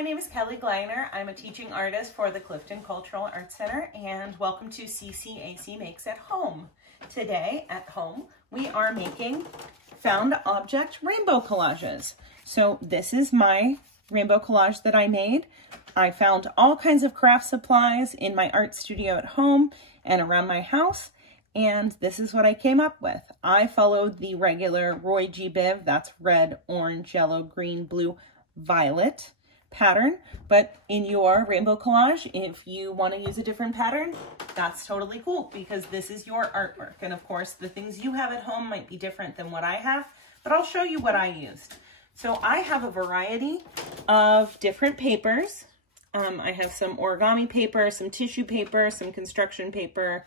my name is Kelly Gleiner. I'm a teaching artist for the Clifton Cultural Arts Center, and welcome to CCACMakes at Home. Today at home, we are making found object rainbow collages. So this is my rainbow collage that I made. I found all kinds of craft supplies in my art studio at home and around my house, and this is what I came up with. I followed the regular Roy G. Biv, that's red, orange, yellow, green, blue, violet pattern, but in your rainbow collage, if you want to use a different pattern, that's totally cool because this is your artwork. And of course, the things you have at home might be different than what I have, but I'll show you what I used. So I have a variety of different papers. I have some origami paper, some tissue paper, some construction paper,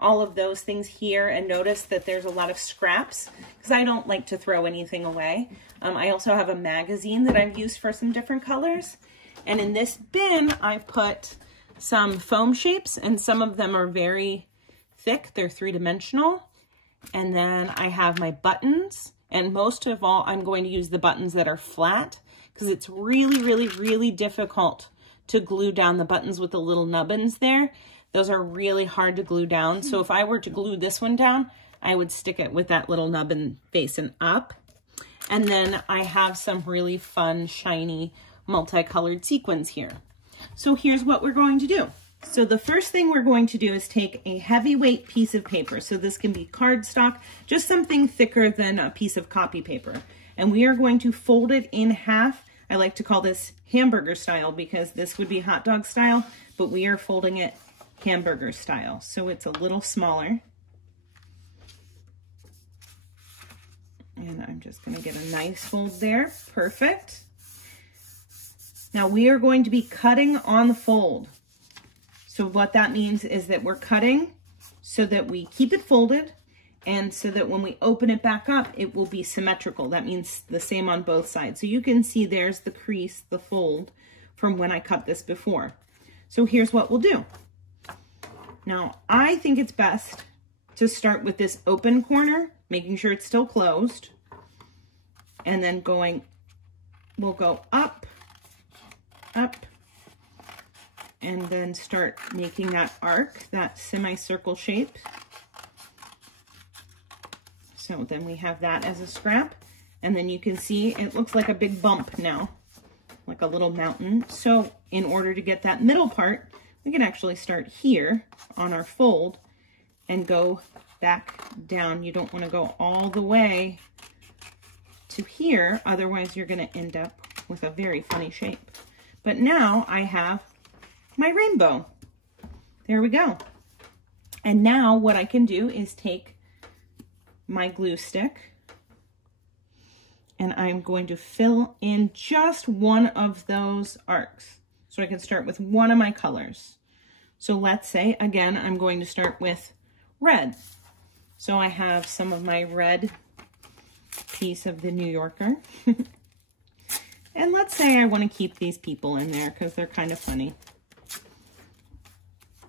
all of those things here. And notice that there's a lot of scraps because I don't like to throw anything away. I also have a magazine that I've used for some different colors. And in this bin, I've put some foam shapes, and some of them are very thick. They're three-dimensional. And then I have my buttons. And most of all, I'm going to use the buttons that are flat because it's really, really, really difficult to glue down the buttons with the little nubbins there. Those are really hard to glue down. So if I were to glue this one down, I would stick it with that little nubbin facing up. And then I have some really fun, shiny, multicolored sequins here. So here's what we're going to do. So the first thing we're going to do is take a heavyweight piece of paper. So this can be cardstock, just something thicker than a piece of copy paper. And we are going to fold it in half. I like to call this hamburger style because this would be hot dog style, but we are folding it hamburger style. So it's a little smaller. And I'm just going to get a nice fold there. Perfect. Now we are going to be cutting on the fold. So what that means is that we're cutting so that we keep it folded and so that when we open it back up, it will be symmetrical. That means the same on both sides. So you can see there's the crease, the fold from when I cut this before. So here's what we'll do. Now, I think it's best to start with this open corner, making sure it's still closed, and then we'll go up, up, and then start making that arc, that semicircle shape. So then we have that as a scrap, and then you can see it looks like a big bump now, like a little mountain. So in order to get that middle part, we can actually start here on our fold and go back down. You don't want to go all the way to here, otherwise you're going to end up with a very funny shape. But now I have my rainbow. There we go. And now what I can do is take my glue stick and I'm going to fill in just one of those arcs. So I can start with one of my colors. So let's say, again, I'm going to start with red. So I have some of my red piece of the New Yorker. And let's say I want to keep these people in there because they're kind of funny.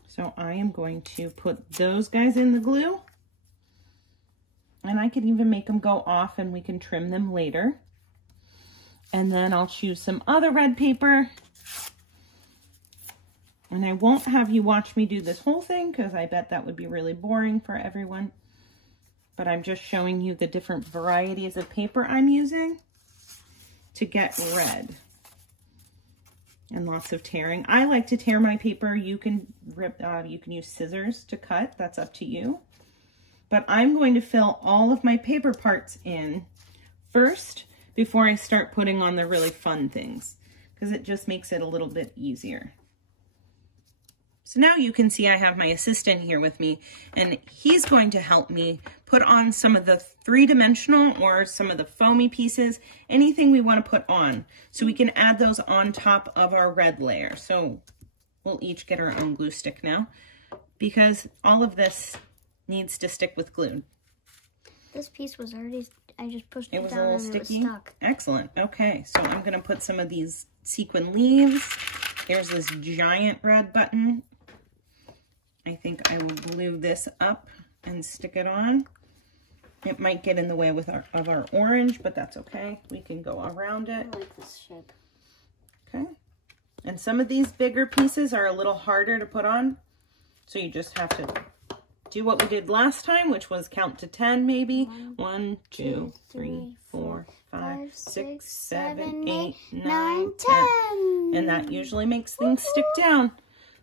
So I am going to put those guys in the glue. And I can even make them go off and we can trim them later. And then I'll choose some other red paper. And I won't have you watch me do this whole thing because I bet that would be really boring for everyone. But I'm just showing you the different varieties of paper I'm using to get red. And lots of tearing. I like to tear my paper. You can use scissors to cut. That's up to you. But I'm going to fill all of my paper parts in first before I start putting on the really fun things because it just makes it a little bit easier. So now you can see I have my assistant here with me, and he's going to help me put on some of the three-dimensional or some of the foamy pieces, anything we want to put on. So we can add those on top of our red layer. So we'll each get our own glue stick now because all of this needs to stick with glue. This piece was already, I just pushed it down and it was stuck. Excellent. Okay, so I'm going to put some of these sequin leaves. Here's this giant red button. I think I will glue this up and stick it on. It might get in the way of our orange, but that's okay. We can go around it. I like this shape. Okay. And some of these bigger pieces are a little harder to put on. So you just have to do what we did last time, which was count to 10 maybe. 1, 2, 3, 4, 5, 6, 7, 8, 9, 10. And that usually makes things stick down.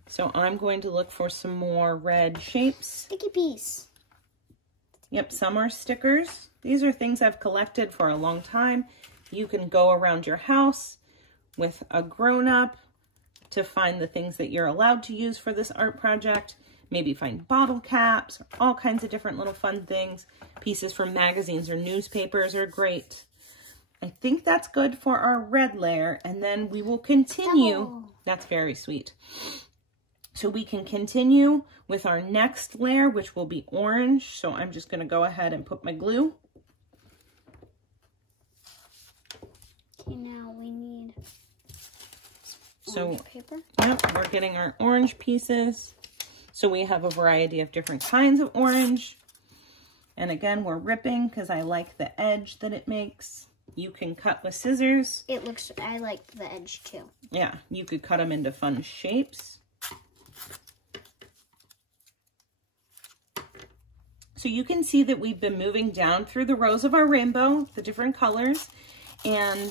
So I'm going to look for some more red shapes. Sticky piece. Yep, some are stickers. These are things I've collected for a long time. You can go around your house with a grown-up to find the things that you're allowed to use for this art project. Maybe find bottle caps, all kinds of different little fun things. Pieces from magazines or newspapers are great. I think that's good for our red layer, and then we will continue. Double. That's very sweet. So we can continue with our next layer, which will be orange. So I'm just going to go ahead and put my glue. Okay, now we need orange paper. Yep, we're getting our orange pieces. So we have a variety of different kinds of orange. And again, we're ripping because I like the edge that it makes. You can cut with scissors. I like the edge too. Yeah, you could cut them into fun shapes. So you can see that we've been moving down through the rows of our rainbow, the different colors, and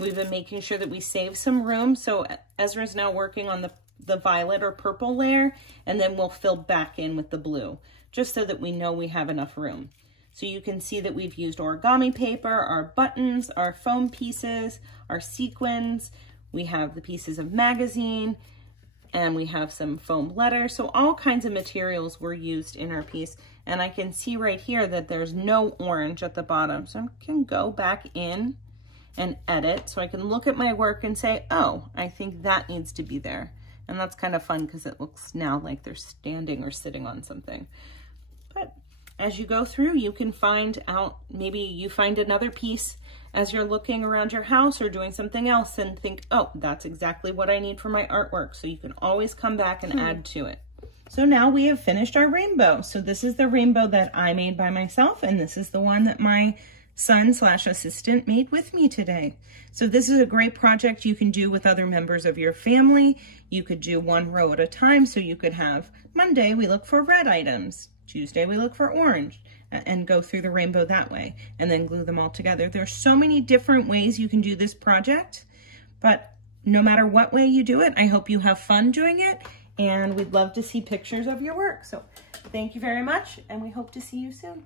we've been making sure that we save some room. So Ezra's now working on the violet or purple layer, and then we'll fill back in with the blue, just so that we know we have enough room. So you can see that we've used origami paper, our buttons, our foam pieces, our sequins. We have the pieces of magazine, and we have some foam letters. So all kinds of materials were used in our piece. And I can see right here that there's no orange at the bottom. So I can go back in and edit. So I can look at my work and say, oh, I think that needs to be there. And that's kind of fun because it looks now like they're standing or sitting on something. But as you go through, you can find out, maybe you find another piece as you're looking around your house or doing something else and think, oh, that's exactly what I need for my artwork. So you can always come back and add to it. So now we have finished our rainbow. So this is the rainbow that I made by myself, and this is the one that my son/assistant made with me today. So this is a great project you can do with other members of your family. You could do one row at a time. So you could have Monday, we look for red items. Tuesday, we look for orange, and go through the rainbow that way, and then glue them all together. There's so many different ways you can do this project, but no matter what way you do it, I hope you have fun doing it, and we'd love to see pictures of your work. So thank you very much, and we hope to see you soon.